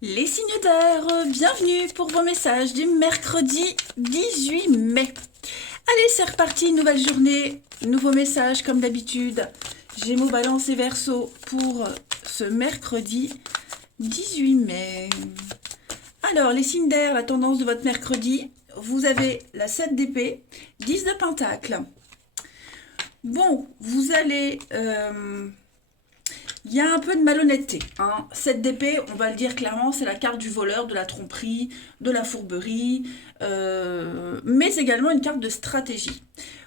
Les signes d'air, bienvenue pour vos messages du mercredi 18 mai. Allez, c'est reparti, nouvelle journée, nouveau message comme d'habitude. Gémeaux, Balance et Verseau pour ce mercredi 18 mai. Alors, les signes d'air, la tendance de votre mercredi, vous avez la 7 d'épée, 10 de pentacle. Bon, vous allez... il y a un peu de malhonnêteté. Hein. 7 d'épée, on va le dire clairement, c'est la carte du voleur, de la tromperie, de la fourberie, mais également une carte de stratégie.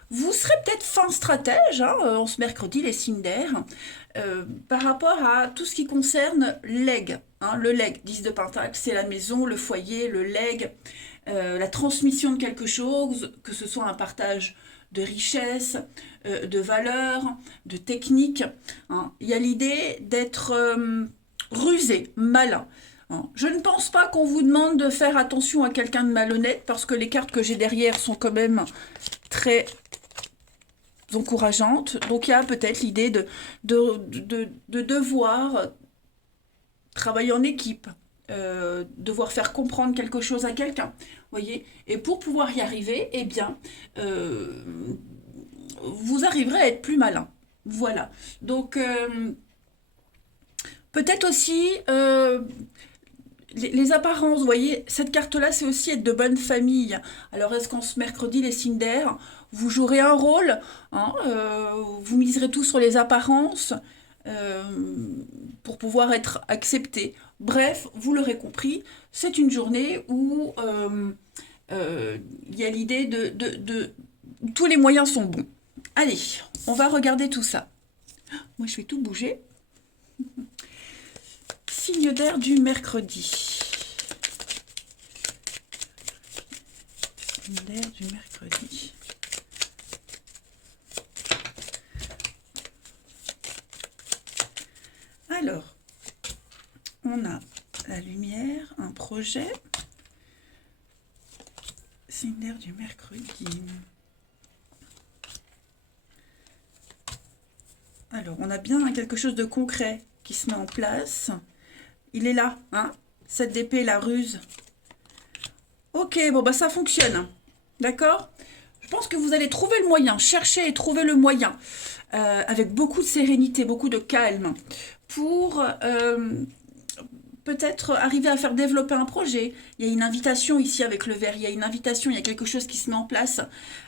Vous serez peut-être fin stratège en ce mercredi, les signes d'air, par rapport à tout ce qui concerne legs. Hein. Le leg, 10 de pentacle, c'est la maison, le foyer, le leg, la transmission de quelque chose, que ce soit un partage de richesse, de valeur, de technique. Hein. Il y a l'idée d'être rusé, malin. Hein. Je ne pense pas qu'on vous demande de faire attention à quelqu'un de malhonnête parce que les cartes que j'ai derrière sont quand même très encourageantes. Donc il y a peut-être l'idée de devoir travailler en équipe, devoir faire comprendre quelque chose à quelqu'un, voyez. Et pour pouvoir y arriver, eh bien, vous arriverez à être plus malin. Voilà. Donc, peut-être aussi les apparences, vous voyez, cette carte-là, c'est aussi être de bonne famille. Alors, est-ce qu'en ce mercredi, les signes d'air, vous jouerez un rôle, hein, vous miserez tout sur les apparences euh, pour pouvoir être accepté. Bref, vous l'aurez compris, c'est une journée où il y a l'idée de tous les moyens sont bons. Allez, on va regarder tout ça. Moi, je vais tout bouger. Signe d'air du mercredi. Signe d'air du mercredi. Alors, on a la lumière, un projet. Signe d'air du mercredi. Alors, on a bien quelque chose de concret qui se met en place. Il est là, hein, cette d'épée, la ruse. Ok, bon, bah ça fonctionne. D'accord. Je pense que vous allez trouver le moyen. Chercher et trouver le moyen. Avec beaucoup de sérénité, beaucoup de calme. Pour peut-être arriver à faire développer un projet. Il y a une invitation ici avec le verre. Il y a une invitation, il y a quelque chose qui se met en place.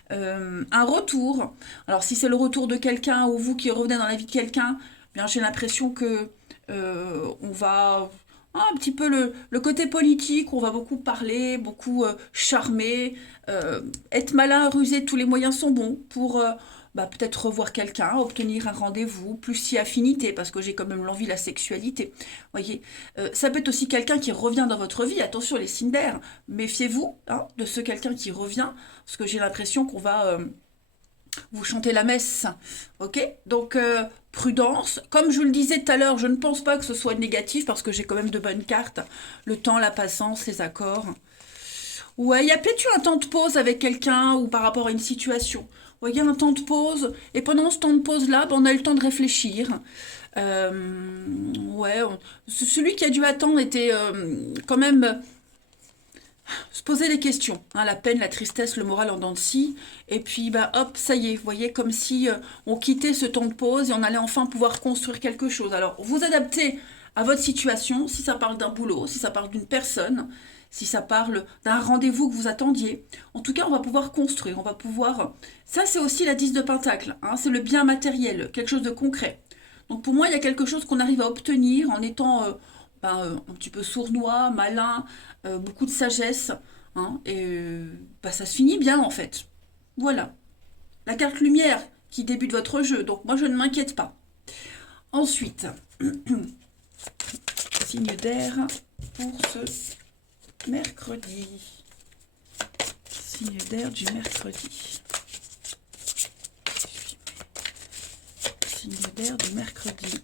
Un retour. Alors, si c'est le retour de quelqu'un ou vous qui revenez dans la vie de quelqu'un, bien j'ai l'impression que on va un petit peu le côté politique, on va beaucoup parler, beaucoup charmer, être malin, rusé, tous les moyens sont bons pour peut-être revoir quelqu'un, obtenir un rendez-vous, plus si affinité, parce que j'ai quand même l'envie, la sexualité. Voyez, ça peut être aussi quelqu'un qui revient dans votre vie. Attention les signes d'air, méfiez-vous hein, de ce quelqu'un qui revient, parce que j'ai l'impression qu'on va vous chantez la messe, ok. Donc prudence. Comme je vous le disais tout à l'heure, je ne pense pas que ce soit négatif parce que j'ai quand même de bonnes cartes. Le temps, la patience, les accords. Ouais, il y a peut-être eu un temps de pause avec quelqu'un ou par rapport à une situation. Ouais, il y a un temps de pause et pendant ce temps de pause-là, on a eu le temps de réfléchir. Ouais, celui qui a dû attendre était quand même se poser des questions, hein, la peine, la tristesse, le moral en dents de scie, et puis bah hop, ça y est, vous voyez, comme si on quittait ce temps de pause et on allait enfin pouvoir construire quelque chose. Alors, vous adaptez à votre situation, si ça parle d'un boulot, si ça parle d'une personne, si ça parle d'un rendez-vous que vous attendiez. En tout cas, on va pouvoir construire, on va pouvoir... Ça, c'est aussi la 10 de Pentacle, hein, c'est le bien matériel, quelque chose de concret. Donc pour moi, il y a quelque chose qu'on arrive à obtenir en étant un petit peu sournois, malin, beaucoup de sagesse. Hein, et ça se finit bien en fait. Voilà. La carte lumière qui débute votre jeu. Donc moi, je ne m'inquiète pas. Ensuite, signe d'air pour ce mercredi. Signe d'air du mercredi. Signe d'air du mercredi.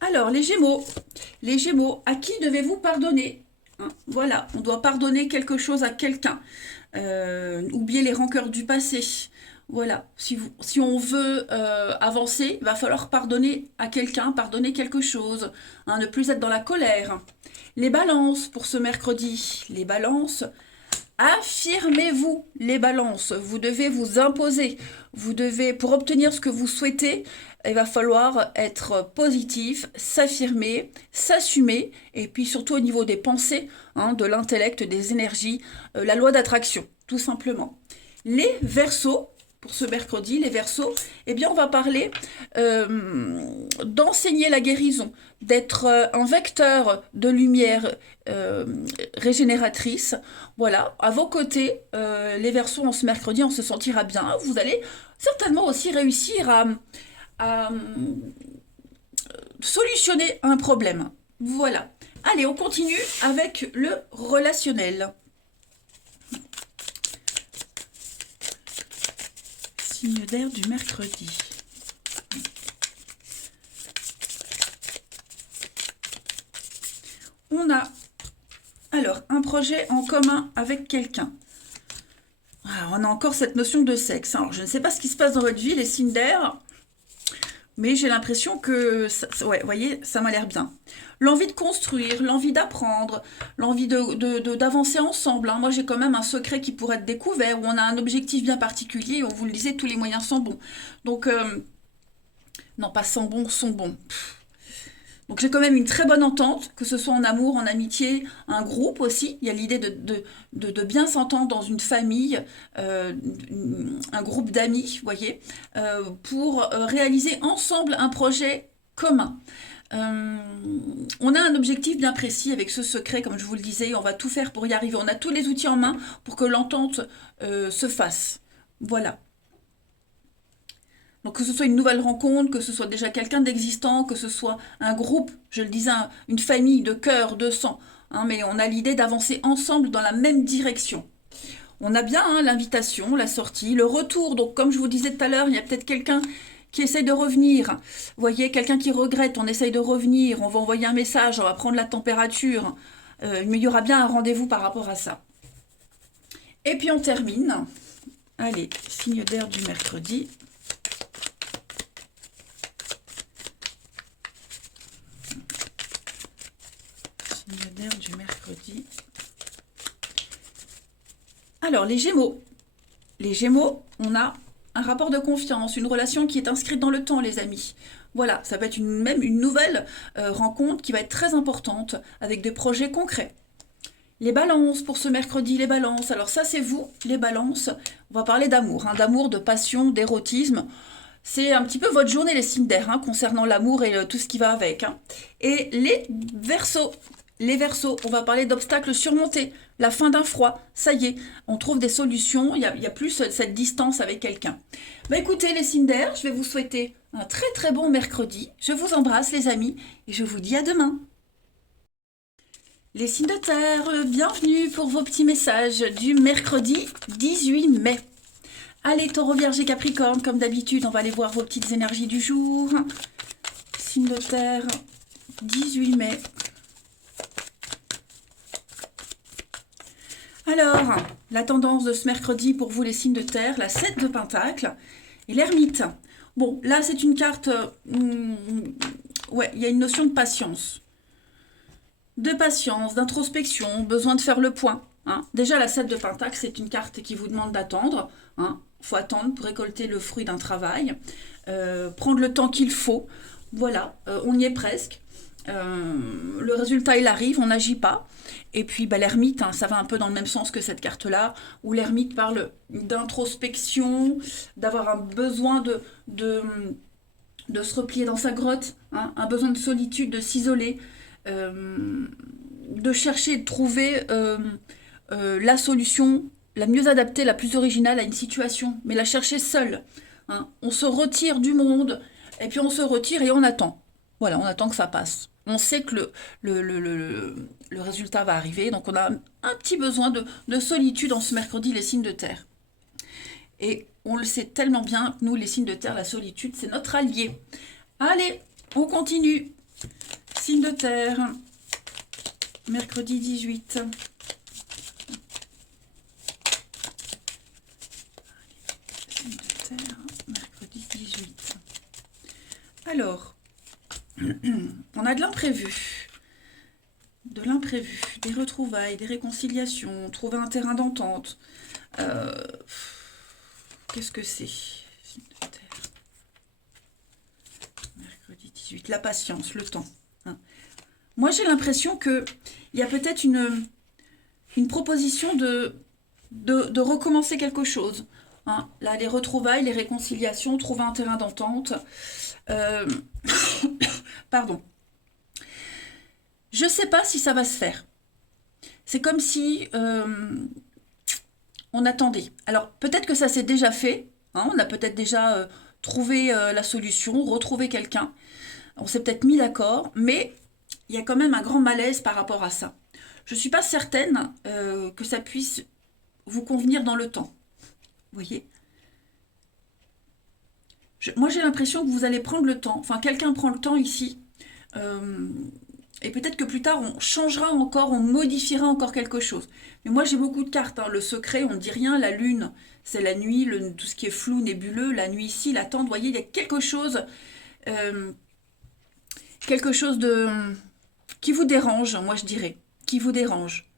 Alors, les Gémeaux. Les Gémeaux, à qui devez-vous pardonner hein. Voilà, on doit pardonner quelque chose à quelqu'un. Oublier les rancœurs du passé. Voilà, si on veut avancer, il va falloir pardonner à quelqu'un, pardonner quelque chose, hein, ne plus être dans la colère. Les balances pour ce mercredi, les balances, affirmez-vous, les balances, vous devez vous imposer, vous devez, pour obtenir ce que vous souhaitez, il va falloir être positif, s'affirmer, s'assumer, et puis surtout au niveau des pensées, hein, de l'intellect, des énergies, la loi d'attraction, tout simplement. Les Verseaux, pour ce mercredi, les Verseaux, eh bien on va parler d'enseigner la guérison, d'être un vecteur de lumière régénératrice. Voilà, à vos côtés, les Verseaux en ce mercredi, on se sentira bien. Vous allez certainement aussi réussir à solutionner un problème. Voilà. Allez, on continue avec le relationnel. Signe d'air du mercredi. On a alors un projet en commun avec quelqu'un. On a encore cette notion de sexe. Alors, je ne sais pas ce qui se passe dans votre vie, les signes d'air, mais j'ai l'impression que, ouais, vous voyez, ça m'a l'air bien. L'envie de construire, l'envie d'apprendre, l'envie d'avancer ensemble, hein. Moi, j'ai quand même un secret qui pourrait être découvert, où on a un objectif bien particulier, on vous le disait, tous les moyens sont bons. Donc, non, pas sont bons, sont bons. Donc j'ai quand même une très bonne entente, que ce soit en amour, en amitié, un groupe aussi. Il y a l'idée de bien s'entendre dans une famille, un groupe d'amis, vous voyez, pour réaliser ensemble un projet commun. On a un objectif bien précis avec ce secret, comme je vous le disais, on va tout faire pour y arriver. On a tous les outils en main pour que l'entente se fasse. Voilà. Donc que ce soit une nouvelle rencontre, que ce soit déjà quelqu'un d'existant, que ce soit un groupe, je le disais, une famille de cœur, de sang, hein, mais on a l'idée d'avancer ensemble dans la même direction. On a bien hein, l'invitation, la sortie, le retour. Donc comme je vous disais tout à l'heure, il y a peut-être quelqu'un qui essaye de revenir. Vous voyez, quelqu'un qui regrette, on essaye de revenir, on va envoyer un message, on va prendre la température. Mais il y aura bien un rendez-vous par rapport à ça. Et puis on termine. Allez, signe d'air du mercredi. Du mercredi. Alors, les Gémeaux. Les Gémeaux, on a un rapport de confiance, une relation qui est inscrite dans le temps, les amis. Voilà, ça peut être même une nouvelle rencontre qui va être très importante avec des projets concrets. Les balances pour ce mercredi, les balances. Alors ça, c'est vous, les balances. On va parler d'amour, hein, d'amour, de passion, d'érotisme. C'est un petit peu votre journée, les signes d'air, hein, concernant l'amour et tout ce qui va avec. Hein. Et les Verseaux. Les Verseaux, on va parler d'obstacles surmontés, la fin d'un froid, ça y est, on trouve des solutions, il y a plus cette distance avec quelqu'un. Bah écoutez les signes d'air, je vais vous souhaiter un très très bon mercredi, je vous embrasse les amis, et je vous dis à demain. Les signes de terre, bienvenue pour vos petits messages du mercredi 18 mai. Allez, Taureau, Vierge et Capricorne, comme d'habitude, on va aller voir vos petites énergies du jour. Signe de terre, 18 mai. Alors, la tendance de ce mercredi pour vous les signes de terre, la 7 de Pentacle et l'ermite. Bon, là c'est une carte, ouais, il y a une notion de patience. De patience, d'introspection, besoin de faire le point. Hein. Déjà la 7 de Pentacle, c'est une carte qui vous demande d'attendre. Hein. Faut attendre pour récolter le fruit d'un travail. Prendre le temps qu'il faut. Voilà, on y est presque. Le résultat il arrive, on n'agit pas. Et puis bah, l'ermite, hein, ça va un peu dans le même sens que cette carte-là, où l'ermite parle d'introspection, d'avoir un besoin de se replier dans sa grotte, hein, un besoin de solitude, de s'isoler, de chercher, de trouver la solution la mieux adaptée, la plus originale à une situation, mais la chercher seule. Hein. On se retire du monde, et puis on se retire et on attend. Voilà, on attend que ça passe. On sait que le résultat va arriver, donc on a un petit besoin de solitude en ce mercredi, les signes de terre. Et on le sait tellement bien, nous, les signes de terre, la solitude, c'est notre allié. Allez, on continue. Signe de terre, mercredi 18. Signe de Alors, on a de l'imprévu. De l'imprévu, des retrouvailles, des réconciliations, trouver un terrain d'entente. Qu'est-ce que c'est? Mercredi 18, la patience, le temps. Hein. Moi, j'ai l'impression qu'il y a peut-être une proposition de recommencer quelque chose. Hein. Là, les retrouvailles, les réconciliations, trouver un terrain d'entente. Pardon. Je ne sais pas si ça va se faire. C'est comme si on attendait. Alors, peut-être que ça s'est déjà fait. Hein, on a peut-être déjà trouvé la solution, retrouvé quelqu'un. On s'est peut-être mis d'accord, mais il y a quand même un grand malaise par rapport à ça. Je ne suis pas certaine que ça puisse vous convenir dans le temps. Vous voyez ? Moi, j'ai l'impression que vous allez prendre le temps. Enfin, quelqu'un prend le temps ici. Et peut-être que plus tard, on changera encore, on modifiera encore quelque chose. Mais moi, j'ai beaucoup de cartes. Hein. Le secret, on ne dit rien. La lune, c'est la nuit. Tout ce qui est flou, nébuleux. La nuit ici, l'attente. Vous voyez, il y a quelque chose de qui vous dérange, moi, je dirais. Qui vous dérange.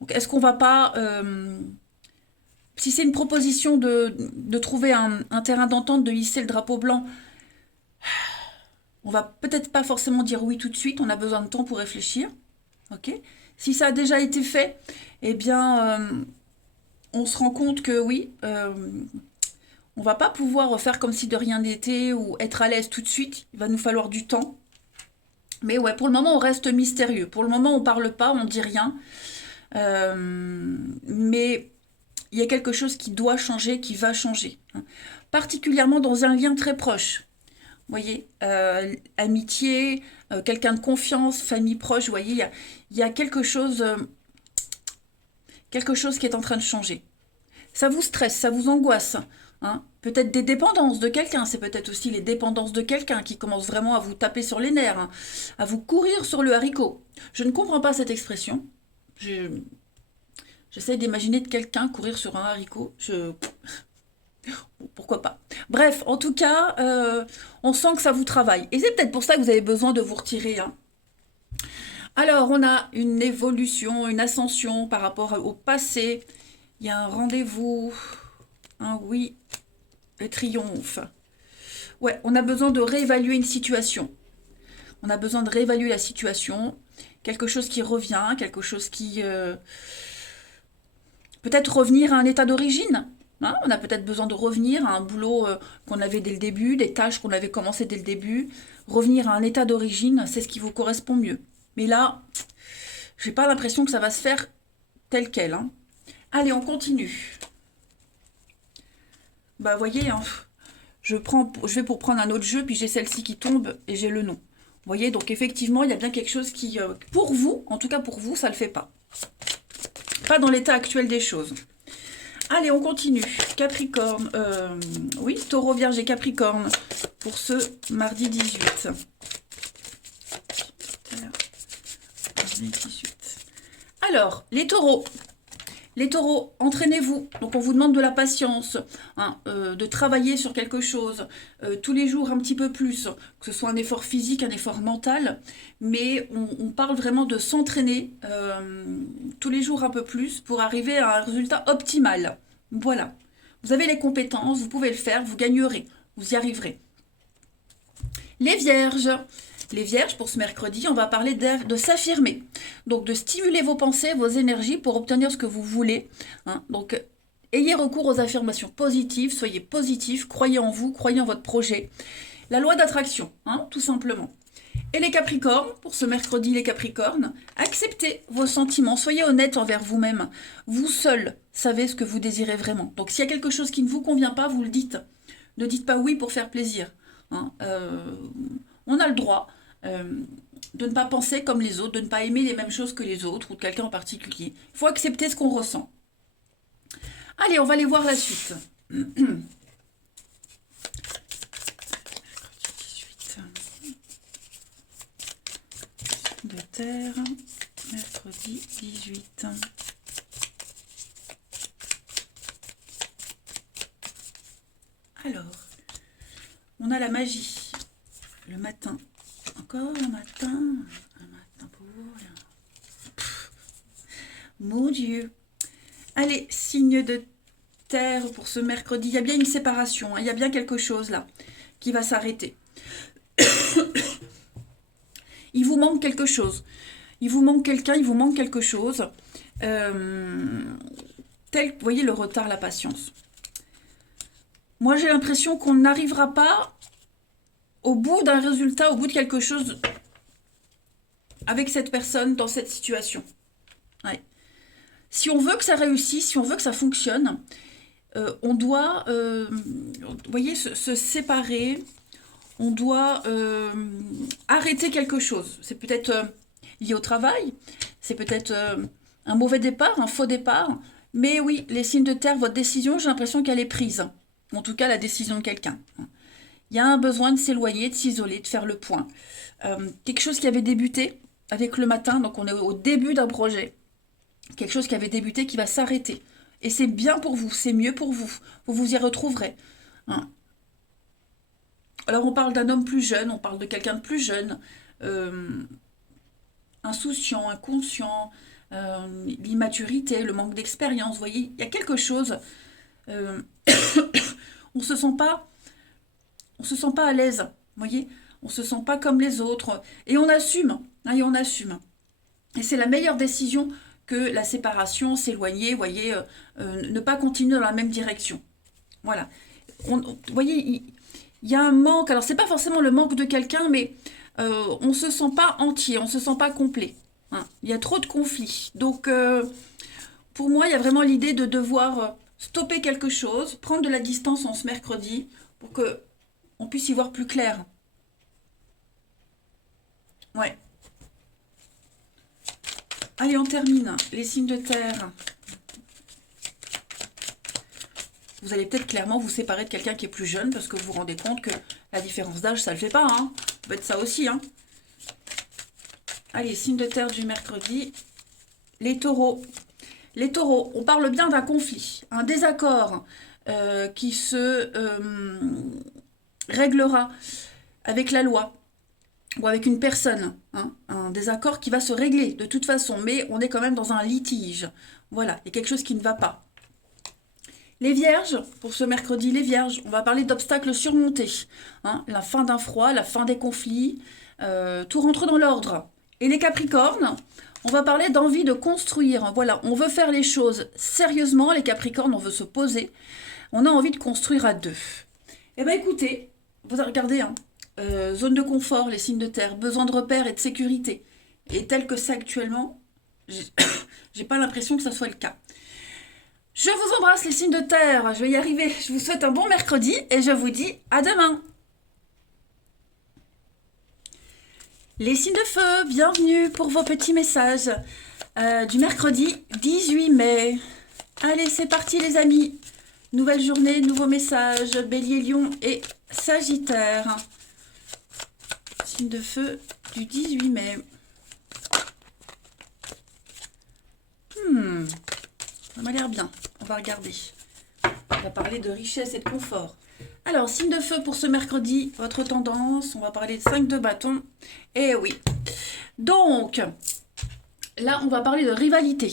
Donc, est-ce qu'on va pas... si c'est une proposition de trouver un terrain d'entente, de hisser le drapeau blanc... On va peut-être pas forcément dire oui tout de suite, on a besoin de temps pour réfléchir. Ok ? Si ça a déjà été fait, eh bien, on se rend compte que oui, on va pas pouvoir faire comme si de rien n'était ou être à l'aise tout de suite. Il va nous falloir du temps. Mais ouais, pour le moment, on reste mystérieux. Pour le moment, on parle pas, on dit rien. Mais il y a quelque chose qui doit changer, qui va changer. Hein. Particulièrement dans un lien très proche. Vous voyez, amitié, quelqu'un de confiance, famille proche, vous voyez, il y a quelque chose qui est en train de changer. Ça vous stresse, ça vous angoisse. Hein. Peut-être des dépendances de quelqu'un, c'est peut-être aussi les dépendances de quelqu'un qui commence vraiment à vous taper sur les nerfs, hein, à vous courir sur le haricot. Je ne comprends pas cette expression. J'essaie d'imaginer de quelqu'un courir sur un haricot. Pourquoi pas. Bref, en tout cas, on sent que ça vous travaille. Et c'est peut-être pour ça que vous avez besoin de vous retirer. Hein. Alors, on a une évolution, une ascension par rapport au passé. Il y a un rendez-vous, un oui, le triomphe. Ouais, on a besoin de réévaluer une situation. On a besoin de réévaluer la situation. Quelque chose qui revient, quelque chose qui... peut-être revenir à un état d'origine. Hein, on a peut-être besoin de revenir à un boulot qu'on avait dès le début, des tâches qu'on avait commencé dès le début. Revenir à un état d'origine, c'est ce qui vous correspond mieux. Mais là, j'ai pas l'impression que ça va se faire tel quel. Hein. Allez, on continue. Bah, voyez, hein, je vais pour prendre un autre jeu, puis j'ai celle-ci qui tombe et j'ai le nom. Vous voyez, donc effectivement, il y a bien quelque chose qui, pour vous, en tout cas pour vous, ça le fait pas. Pas dans l'état actuel des choses. Allez, on continue. Capricorne. Oui, Taureau, Vierge et Capricorne pour ce mardi 18. Mardi 18. Alors, les taureaux. Les taureaux, entraînez-vous. Donc, on vous demande de la patience, hein, de travailler sur quelque chose tous les jours un petit peu plus, que ce soit un effort physique, un effort mental. Mais on parle vraiment de s'entraîner tous les jours un peu plus pour arriver à un résultat optimal. Voilà. Vous avez les compétences, vous pouvez le faire, vous gagnerez, vous y arriverez. Les vierges. Les vierges, pour ce mercredi, on va parler de s'affirmer. Donc, de stimuler vos pensées, vos énergies pour obtenir ce que vous voulez. Hein. Donc, ayez recours aux affirmations positives, soyez positifs, croyez en vous, croyez en votre projet. La loi d'attraction, hein, tout simplement. Et les capricornes, pour ce mercredi, les capricornes, acceptez vos sentiments, soyez honnête envers vous-même. Vous seul savez ce que vous désirez vraiment. Donc, s'il y a quelque chose qui ne vous convient pas, vous le dites. Ne dites pas oui pour faire plaisir. Hein. On a le droit de ne pas penser comme les autres, de ne pas aimer les mêmes choses que les autres ou de quelqu'un en particulier. Il faut accepter ce qu'on ressent. Allez, on va aller voir la suite. De terre, mercredi 18. Alors, On a la magie. Le matin. Encore le matin. Un matin pour rien. Mon Dieu. Allez, signe de terre pour ce mercredi. Il y a bien une séparation. Il y a bien quelque chose là qui va s'arrêter. Il vous manque quelque chose. Il vous manque quelqu'un, il vous manque quelque chose. Vous voyez le retard, la patience. Moi, j'ai l'impression qu'on n'arrivera pas au bout d'un résultat, au bout de quelque chose avec cette personne dans cette situation. Ouais. Si on veut que ça réussisse, si on veut que ça fonctionne, on doit, vous voyez, se séparer. On doit arrêter quelque chose. C'est peut-être lié au travail, c'est peut-être un mauvais départ, un faux départ. Mais oui, les signes de terre, votre décision, j'ai l'impression qu'elle est prise. En tout cas, la décision de quelqu'un. Il y a un besoin de s'éloigner, de s'isoler, de faire le point. Quelque chose qui avait débuté avec le matin, donc on est au début d'un projet. Quelque chose qui avait débuté qui va s'arrêter. Et c'est bien pour vous, c'est mieux pour vous. Vous vous y retrouverez. Hein. Alors on parle d'un homme plus jeune, on parle de quelqu'un de plus jeune, insouciant, inconscient, l'immaturité, le manque d'expérience, vous voyez, il y a quelque chose, on se sent pas à l'aise, vous voyez, on se sent pas comme les autres, et on assume, hein, et on assume. Et c'est la meilleure décision que la séparation, s'éloigner, vous voyez, ne pas continuer dans la même direction. Voilà. Vous voyez, il y a un manque, alors c'est pas forcément le manque de quelqu'un, mais on se sent pas entier, on se sent pas complet. Hein. Il y a trop de conflits. Donc, pour moi, il y a vraiment l'idée de devoir stopper quelque chose, prendre de la distance en ce mercredi, pour que on puisse y voir plus clair. Ouais. Allez, on termine. Les signes de terre. Vous allez peut-être clairement vous séparer de quelqu'un qui est plus jeune parce que vous vous rendez compte que la différence d'âge, ça ne le fait pas. Hein. Ça peut être ça aussi. Hein. Allez, signe de terre du mercredi. Les taureaux. Les taureaux, on parle bien d'un conflit, un désaccord qui se réglera avec la loi ou avec une personne. Hein. Un désaccord qui va se régler de toute façon, mais on est quand même dans un litige. Voilà, il y a quelque chose qui ne va pas. Les vierges, pour ce mercredi, les vierges, on va parler d'obstacles surmontés. Hein, la fin d'un froid, la fin des conflits, tout rentre dans l'ordre. Et les capricornes, on va parler d'envie de construire. Voilà, on veut faire les choses sérieusement, les capricornes, on veut se poser. On a envie de construire à deux. Eh bien écoutez, vous regardez, hein, zone de confort, les signes de terre, besoin de repères et de sécurité. Et tel que c'est actuellement, j'ai pas l'impression que ça soit le cas. Je vous embrasse les signes de terre, je vais y arriver. Je vous souhaite un bon mercredi et je vous dis à demain. Les signes de feu, bienvenue pour vos petits messages du mercredi 18 mai. Allez, c'est parti les amis. Nouvelle journée, nouveaux messages, Bélier, Lion et Sagittaire. Signe de feu du 18 mai. Ça m'a l'air bien. On va regarder. On va parler de richesse et de confort. Alors, signe de feu pour ce mercredi, votre tendance. On va parler de 5 de bâton. Eh oui. Donc, là, on va parler de rivalité.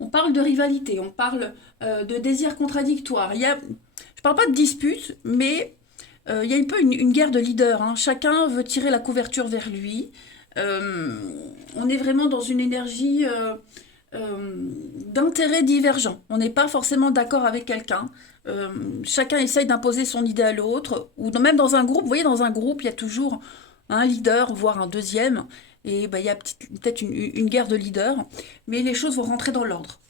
On parle de rivalité. On parle de désir contradictoire. Je ne parle pas de dispute, mais il y a un peu une guerre de leaders. Hein. Chacun veut tirer la couverture vers lui. On est vraiment dans une énergie... d'intérêts divergents. On n'est pas forcément d'accord avec quelqu'un. Chacun essaye d'imposer son idée à l'autre. Ou même dans un groupe, vous voyez, dans un groupe, il y a toujours un leader, voire un deuxième. Et il y a peut-être une guerre de leaders. Mais les choses vont rentrer dans l'ordre.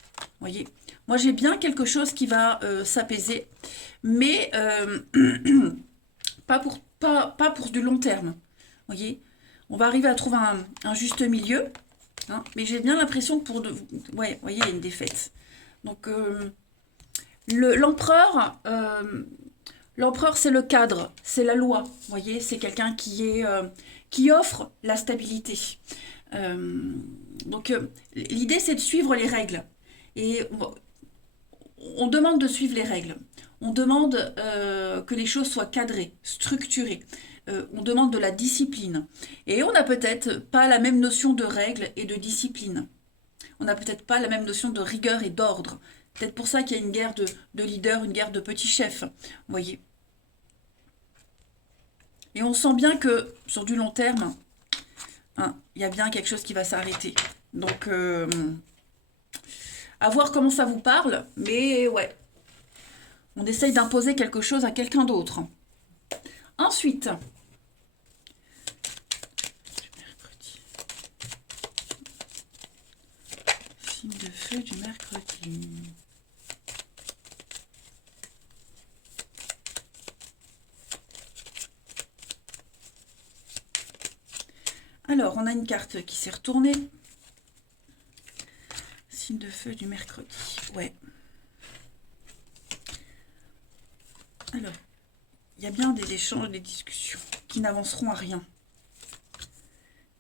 Voyez. Moi, j'ai bien quelque chose qui va s'apaiser. Mais pas pour du long terme. Voyez. On va arriver à trouver un juste milieu. Hein, mais j'ai bien l'impression que ouais, vous voyez, il y a une défaite. Donc, l'empereur, c'est le cadre, c'est la loi. Vous voyez, c'est quelqu'un qui offre la stabilité. Donc, l'idée, c'est de suivre les règles. Et on demande de suivre les règles. On demande que les choses soient cadrées, structurées. On demande de la discipline. Et on n'a peut-être pas la même notion de règle et de discipline. On n'a peut-être pas la même notion de rigueur et d'ordre. Peut-être pour ça qu'il y a une guerre de leaders, une guerre de petits chefs. Vous voyez. Et on sent bien que sur du long terme, hein, il y a bien quelque chose qui va s'arrêter. Donc, à voir comment ça vous parle. Mais ouais, on essaye d'imposer quelque chose à quelqu'un d'autre. Ensuite, signe de feu du mercredi. Alors, on a une carte qui s'est retournée. Signe de feu du mercredi. Ouais. Alors, il y a bien des échanges, des discussions qui n'avanceront à rien.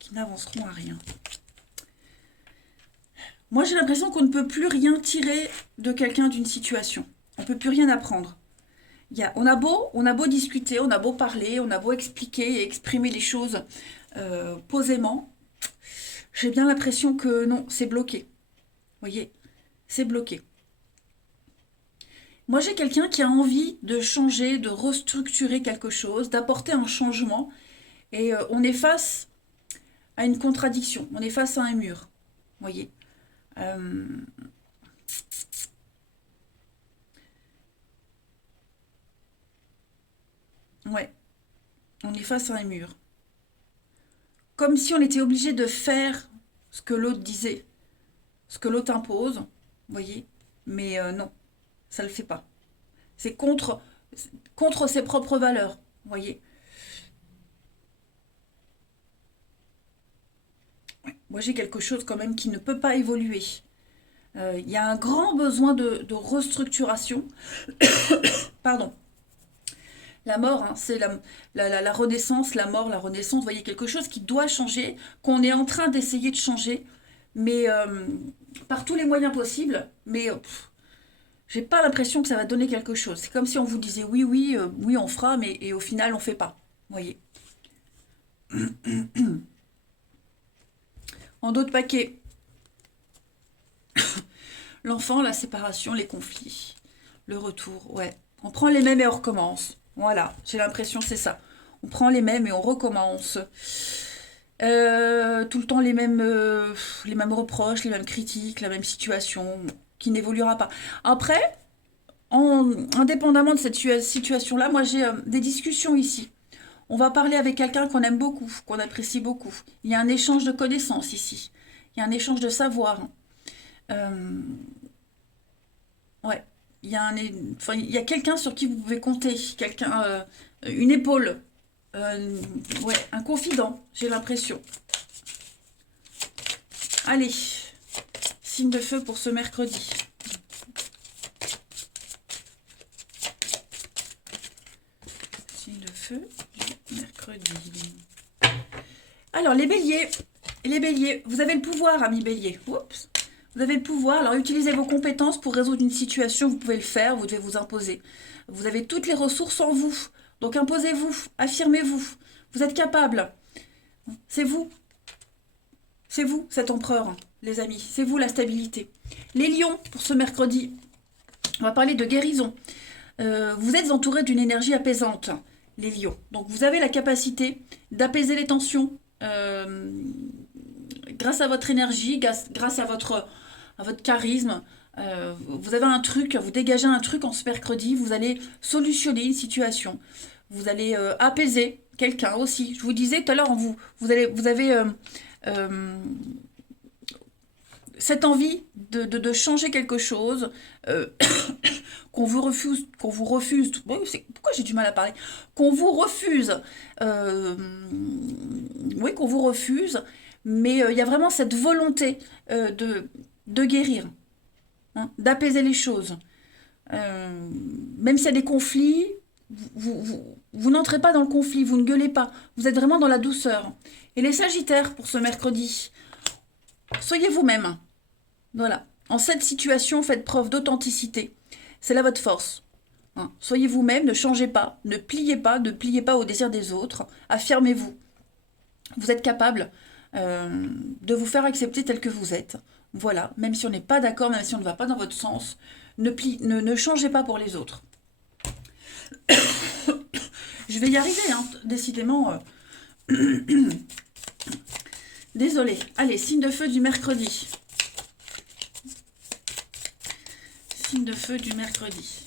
Qui n'avanceront à rien. Moi, j'ai l'impression qu'on ne peut plus rien tirer de quelqu'un d'une situation. On ne peut plus rien apprendre. On a beau discuter, on a beau parler, on a beau expliquer et exprimer les choses posément. J'ai bien l'impression que non, c'est bloqué. Vous voyez, c'est bloqué. Moi, j'ai quelqu'un qui a envie de changer, de restructurer quelque chose, d'apporter un changement. Et on est face à une contradiction, on est face à un mur. Vous voyez. Ouais, on est face à un mur. Comme si on était obligé de faire ce que l'autre disait, ce que l'autre impose, vous voyez. Mais non, ça ne le fait pas. C'est contre ses propres valeurs, vous voyez. Moi, j'ai quelque chose quand même qui ne peut pas évoluer. Il y a un grand besoin de restructuration. Pardon. La mort, hein, c'est la renaissance, la mort, la renaissance. Vous voyez, quelque chose qui doit changer, qu'on est en train d'essayer de changer, mais par tous les moyens possibles. Mais j'ai pas l'impression que ça va donner quelque chose. C'est comme si on vous disait oui, oui, oui, on fera, mais et au final, on fait pas. Vous voyez. En d'autres paquets, l'enfant, la séparation, les conflits, le retour, ouais. On prend les mêmes et on recommence. Voilà, j'ai l'impression que c'est ça. On prend les mêmes et on recommence. Tout le temps les mêmes reproches, les mêmes critiques, la même situation qui n'évoluera pas. Après, indépendamment de cette situation-là, moi j'ai des discussions ici. On va parler avec quelqu'un qu'on aime beaucoup, qu'on apprécie beaucoup. Il y a un échange de connaissances ici. Il y a un échange de savoir. Euh, ouais. Enfin, il y a quelqu'un sur qui vous pouvez compter. Quelqu'un, une épaule. Ouais, un confident, j'ai l'impression. Allez, signe de feu pour ce mercredi. Signe de feu du mercredi. Alors, les béliers, vous avez le pouvoir, amis béliers. Oups. Vous avez le pouvoir, alors utilisez vos compétences pour résoudre une situation, vous pouvez le faire, vous devez vous imposer. Vous avez toutes les ressources en vous, donc imposez-vous, affirmez-vous. Vous êtes capable. C'est vous, cet empereur, les amis. C'est vous la stabilité. Les lions, pour ce mercredi, on va parler de guérison. Vous êtes entouré d'une énergie apaisante, les lions. Donc vous avez la capacité d'apaiser les tensions grâce à votre énergie, grâce à votre charisme. Vous avez un truc, vous dégagez un truc en ce mercredi, vous allez solutionner une situation. Vous allez apaiser quelqu'un aussi. Je vous disais tout à l'heure, vous avez cette envie de changer quelque chose qu'on vous refuse, oui, pourquoi j'ai du mal à parler, qu'on vous refuse, oui, qu'on vous refuse, mais il y a vraiment cette volonté de guérir, hein, d'apaiser les choses. Même s'il y a des conflits, vous n'entrez pas dans le conflit, vous ne gueulez pas, vous êtes vraiment dans la douceur. Et les Sagittaires, pour ce mercredi, soyez vous-même. Voilà. En cette situation, faites preuve d'authenticité. C'est là votre force. Hein. Soyez vous-même, ne changez pas, ne pliez pas, ne pliez pas au désir des autres. Affirmez-vous. Vous êtes capable de vous faire accepter tel que vous êtes. Voilà, même si on n'est pas d'accord, même si on ne va pas dans votre sens, ne changez pas pour les autres. Je vais y arriver, hein, décidément. Désolée. Allez, signe de feu du mercredi. Signe de feu du mercredi.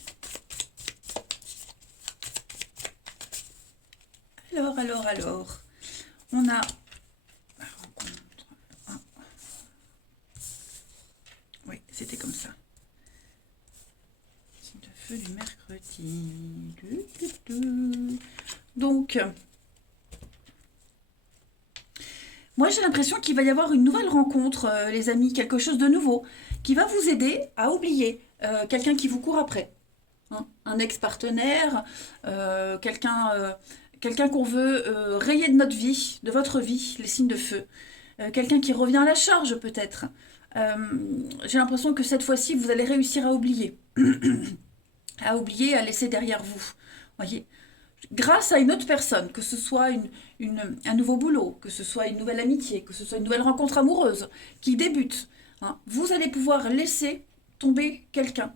Alors. On a... Oui, c'était comme ça. Signe de feu du mercredi. Donc... Moi, j'ai l'impression qu'il va y avoir une nouvelle rencontre, les amis, quelque chose de nouveau, qui va vous aider à oublier quelqu'un qui vous court après. Hein. Un ex-partenaire, quelqu'un qu'on veut rayer de notre vie, de votre vie, les signes de feu. Quelqu'un qui revient à la charge, peut-être. J'ai l'impression que cette fois-ci, vous allez réussir à oublier. À oublier, à laisser derrière vous. Voyez, grâce à une autre personne, que ce soit un nouveau boulot, que ce soit une nouvelle amitié, que ce soit une nouvelle rencontre amoureuse qui débute, hein, vous allez pouvoir laisser tomber quelqu'un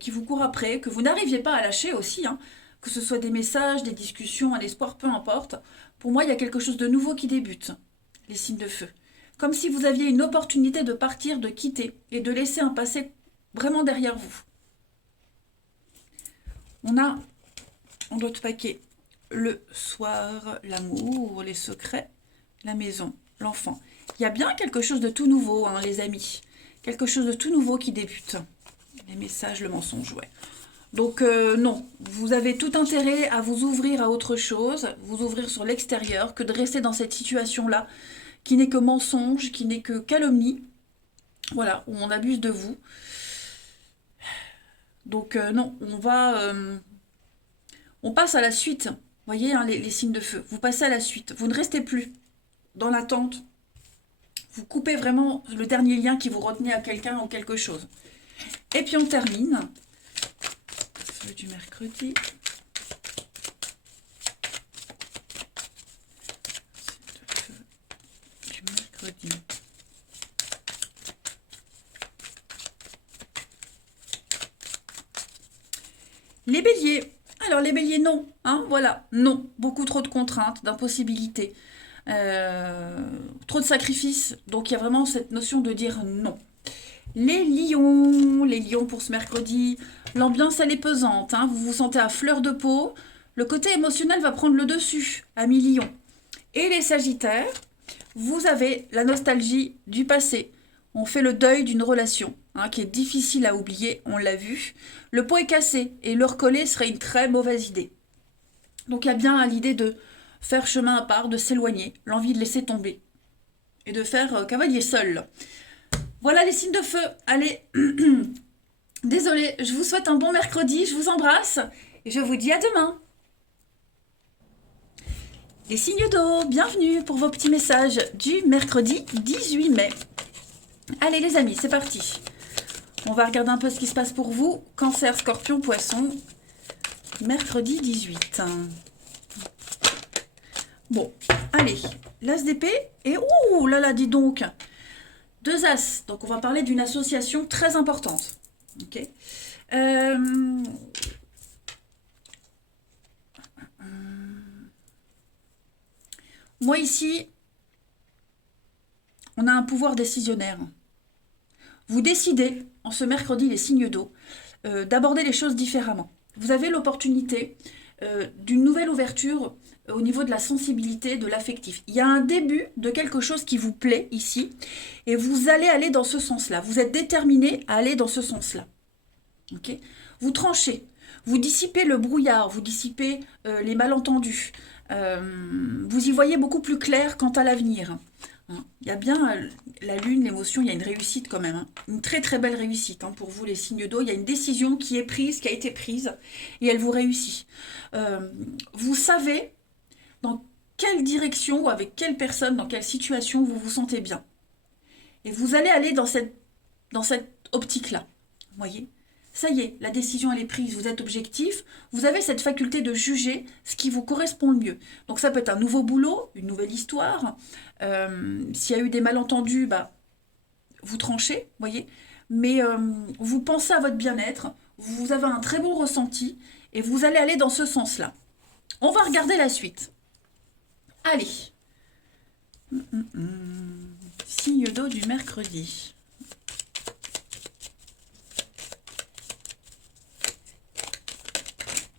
qui vous court après, que vous n'arriviez pas à lâcher aussi, hein, que ce soit des messages, des discussions, un espoir, peu importe. Pour moi, il y a quelque chose de nouveau qui débute, les signes de feu. Comme si vous aviez une opportunité de partir, de quitter et de laisser un passé vraiment derrière vous. On a en l'autre paquet le soir, l'amour, les secrets, la maison, l'enfant. Il y a bien quelque chose de tout nouveau, hein, les amis. Quelque chose de tout nouveau qui débute. Les messages, le mensonge, ouais. Donc non, vous avez tout intérêt à vous ouvrir à autre chose, vous ouvrir sur l'extérieur, que de rester dans cette situation-là, qui n'est que mensonge, qui n'est que calomnie. Voilà, où on abuse de vous. Donc non, on passe à la suite. Vous voyez, hein, les signes de feu. Vous passez à la suite. Vous ne restez plus dans l'attente. Vous coupez vraiment le dernier lien qui vous retenait à quelqu'un ou quelque chose. Et puis on termine. Feu du mercredi. Feu du mercredi. Les béliers. Alors les béliers, non, hein, voilà, non, beaucoup trop de contraintes, d'impossibilités, trop de sacrifices, donc il y a vraiment cette notion de dire non. Les lions pour ce mercredi, l'ambiance elle est pesante, hein, vous vous sentez à fleur de peau, le côté émotionnel va prendre le dessus, amis lions. Et les sagittaires, vous avez la nostalgie du passé. On fait le deuil d'une relation hein, qui est difficile à oublier, on l'a vu. Le pot est cassé et le recoller serait une très mauvaise idée. Donc il y a bien l'idée de faire chemin à part, de s'éloigner, l'envie de laisser tomber et de faire cavalier seul. Voilà les signes de feu. Allez, désolée, je vous souhaite un bon mercredi, je vous embrasse et je vous dis à demain. Les signes d'eau, bienvenue pour vos petits messages du mercredi 18 mai. Allez les amis, c'est parti. On va regarder un peu ce qui se passe pour vous. Cancer, Scorpion, Poisson. Mercredi 18. Bon, allez. L'as d'épée. Et ouh là là, dis donc. 2 as. Donc on va parler d'une association très importante. Ok. Moi ici, on a un pouvoir décisionnaire. Vous décidez, en ce mercredi, les signes d'eau, d'aborder les choses différemment. Vous avez l'opportunité d'une nouvelle ouverture au niveau de la sensibilité, de l'affectif. Il y a un début de quelque chose qui vous plaît ici, et vous allez aller dans ce sens-là. Vous êtes déterminé à aller dans ce sens-là. Okay. Vous tranchez, vous dissipez le brouillard, vous dissipez les malentendus. Vous y voyez beaucoup plus clair quant à l'avenir. Hein. Il y a bien la lune, l'émotion, il y a une réussite quand même. Hein. Une très très belle réussite hein, pour vous les signes d'eau. Il y a une décision qui est prise, qui a été prise et elle vous réussit. Vous savez dans quelle direction ou avec quelle personne, dans quelle situation vous vous sentez bien. Et vous allez aller dans cette optique-là. Vous voyez ? ça y est, la décision elle est prise, vous êtes objectif, vous avez cette faculté de juger ce qui vous correspond le mieux. Donc ça peut être un nouveau boulot, une nouvelle histoire. S'il y a eu des malentendus, bah, vous tranchez, voyez. Mais vous pensez à votre bien-être, vous avez un très bon ressenti et vous allez aller dans ce sens-là. On va regarder la suite. Allez. Signe d'eau du mercredi.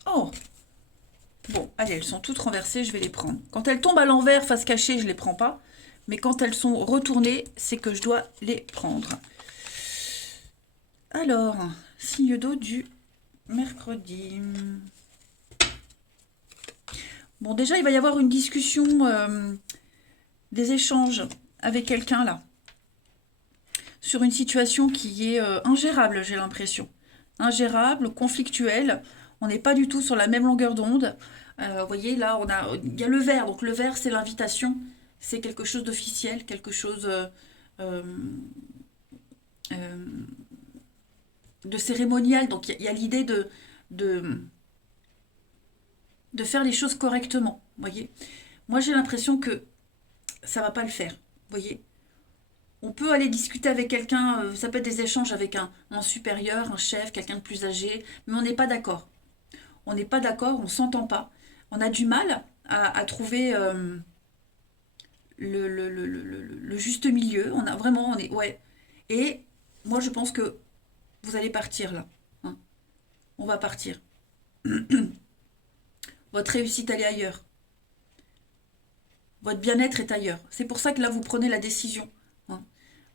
Oh. Bon, allez, elles sont toutes renversées, je vais les prendre. Quand elles tombent à l'envers, face cachée, je ne les prends pas. Mais quand elles sont retournées, c'est que je dois les prendre. Alors, signe d'eau du mercredi. Bon, déjà, il va y avoir une discussion, des échanges avec quelqu'un, là. Sur une situation qui est ingérable, j'ai l'impression. Ingérable, conflictuelle. On n'est pas du tout sur la même longueur d'onde. Vous voyez, là, il y a le vert. Donc, le vert, c'est l'invitation. C'est quelque chose d'officiel, quelque chose de cérémonial. Donc, il y a l'idée de faire les choses correctement. Voyez, moi, j'ai l'impression que ça va pas le faire. Voyez, on peut aller discuter avec quelqu'un, ça peut être des échanges avec un supérieur, un chef, quelqu'un de plus âgé, mais on n'est pas d'accord. On n'est pas d'accord, on s'entend pas. On a du mal à trouver le juste milieu. On a vraiment, ouais. Et moi, je pense que vous allez partir là. Hein. On va partir. Votre réussite, elle est ailleurs. Votre bien-être est ailleurs. C'est pour ça que là, vous prenez la décision. Hein.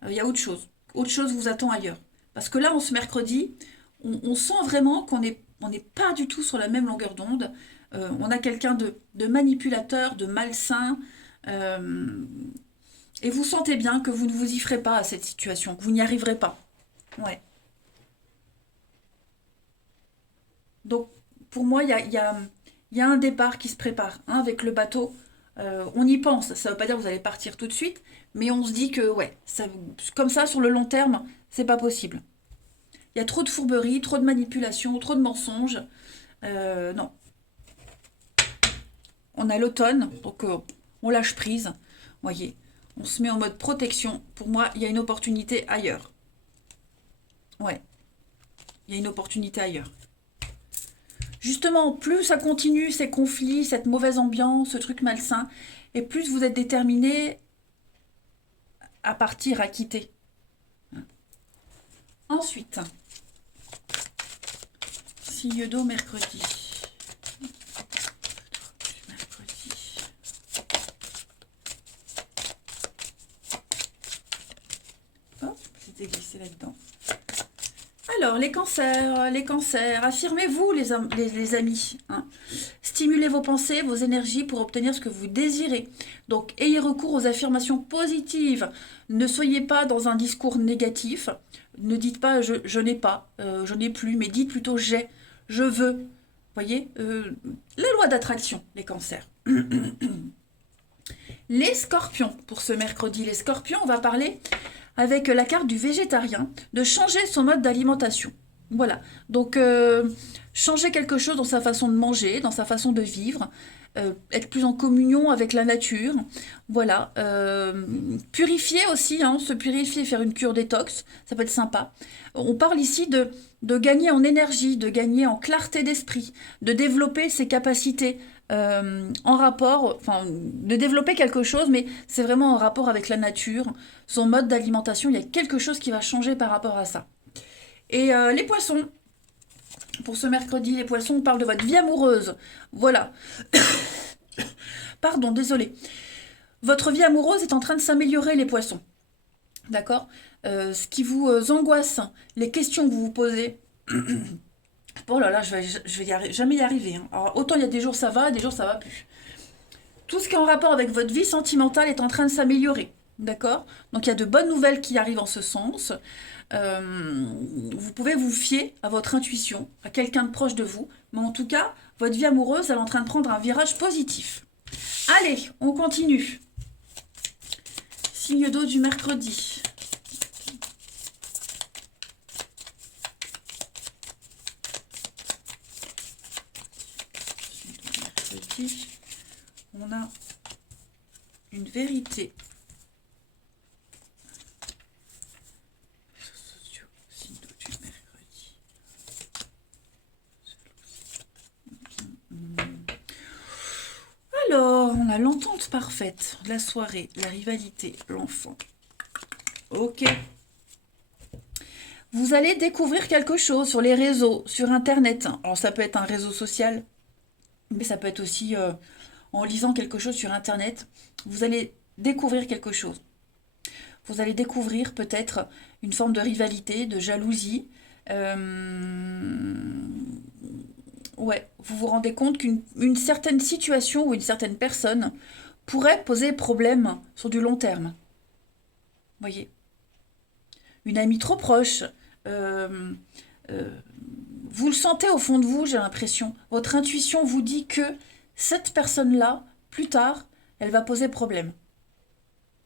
Il y a autre chose. Autre chose vous attend ailleurs. Parce que là, ce mercredi, on sent vraiment qu'on n'est pas du tout sur la même longueur d'onde. On a quelqu'un de manipulateur, de malsain. Et vous sentez bien que vous ne vous y ferez pas à cette situation, que vous n'y arriverez pas. Ouais. Donc, pour moi, il y a un départ qui se prépare hein, avec le bateau. On y pense. Ça ne veut pas dire que vous allez partir tout de suite, mais on se dit que, ouais, comme ça, sur le long terme, c'est pas possible. Il y a trop de fourberie, trop de manipulation, trop de mensonges. Non. On a l'automne, donc on lâche prise. Voyez, on se met en mode protection. Pour moi, il y a une opportunité ailleurs. Ouais, il y a une opportunité ailleurs. Justement, plus ça continue, ces conflits, cette mauvaise ambiance, ce truc malsain, et plus vous êtes déterminé à partir, à quitter. Ensuite, signe d'eau mercredi. Oh, c'était glissé là-dedans. Alors, les cancers, affirmez-vous les amis. Hein. Stimulez vos pensées, vos énergies pour obtenir ce que vous désirez. Donc, ayez recours aux affirmations positives. Ne soyez pas dans un discours négatif. Ne dites pas je n'ai pas, je n'ai plus, mais dites plutôt j'ai, je veux. Voyez, la loi d'attraction, les cancers. Les scorpions, pour ce mercredi. Les scorpions, on va parler avec la carte du végétarien, de changer son mode d'alimentation. Voilà, donc changer quelque chose dans sa façon de manger, dans sa façon de vivre, être plus en communion avec la nature, voilà. Purifier aussi, hein, se purifier, faire une cure détox, ça peut être sympa. On parle ici de gagner en énergie, de gagner en clarté d'esprit, de développer ses capacités en rapport, enfin, de développer quelque chose, mais c'est vraiment en rapport avec la nature, son mode d'alimentation, il y a quelque chose qui va changer par rapport à ça. Et les poissons, pour ce mercredi, les poissons, on parle de votre vie amoureuse. Voilà. Pardon, désolé. Votre vie amoureuse est en train de s'améliorer, les poissons. D'accord ce qui vous angoisse, les questions que vous vous posez. Oh là là, je vais jamais y arriver. Hein. Alors, autant il y a des jours ça va, des jours ça va plus. Tout ce qui est en rapport avec votre vie sentimentale est en train de s'améliorer. D'accord? Donc il y a de bonnes nouvelles qui arrivent en ce sens. Vous pouvez vous fier à votre intuition, à quelqu'un de proche de vous. Mais en tout cas, votre vie amoureuse, elle est en train de prendre un virage positif. Allez, on continue. Signe d'eau du mercredi. ici, on a une vérité. Sociaux, signe du mercredi. Alors, on a l'entente parfaite, la soirée, la rivalité, l'enfant. Ok. Vous allez découvrir quelque chose sur les réseaux, sur Internet. Alors, ça peut être un réseau social, mais ça peut être aussi en lisant quelque chose sur Internet. Vous allez découvrir quelque chose. Vous allez découvrir peut-être une forme de rivalité, de jalousie. Ouais, vous vous rendez compte qu'une certaine situation ou une certaine personne pourrait poser problème sur du long terme. Voyez, une amie trop proche. euh, euh, Vous le sentez au fond de vous, j'ai l'impression. Votre intuition vous dit que cette personne-là, plus tard, elle va poser problème.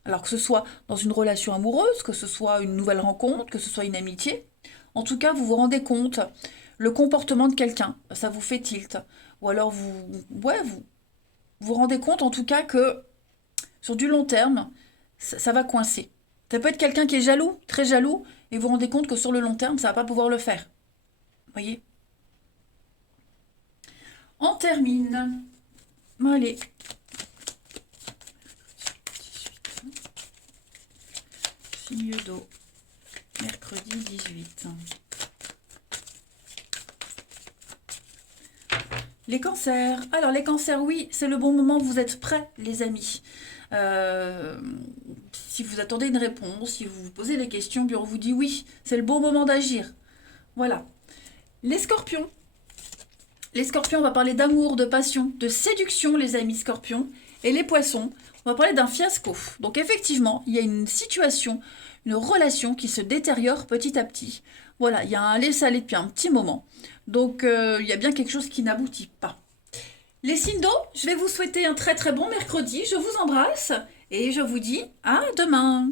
Alors que ce soit dans une relation amoureuse, que ce soit une nouvelle rencontre, que ce soit une amitié. En tout cas, vous vous rendez compte, le comportement de quelqu'un, ça vous fait tilt. Ou alors vous vous rendez compte en tout cas que sur du long terme, ça va coincer. Ça peut être quelqu'un qui est jaloux, très jaloux, et vous vous rendez compte que sur le long terme, ça va pas pouvoir le faire. Vous voyez? On termine. Allez. Signe d'eau. Mercredi 18. Les cancers. Alors les cancers, oui, c'est le bon moment, vous êtes prêts, les amis. Euh, Si vous attendez une réponse, si vous vous posez des questions, puis on vous dit oui, c'est le bon moment d'agir. Voilà. Les scorpions. Les scorpions, on va parler d'amour, de passion, de séduction, les amis scorpions. Et les poissons, on va parler d'un fiasco. Donc effectivement, il y a une situation, une relation qui se détériore petit à petit. Voilà, il y a un laisser-aller depuis un petit moment. Donc il y a bien quelque chose qui n'aboutit pas. Les signes d'eau, je vais vous souhaiter un très très bon mercredi. Je vous embrasse et je vous dis à demain.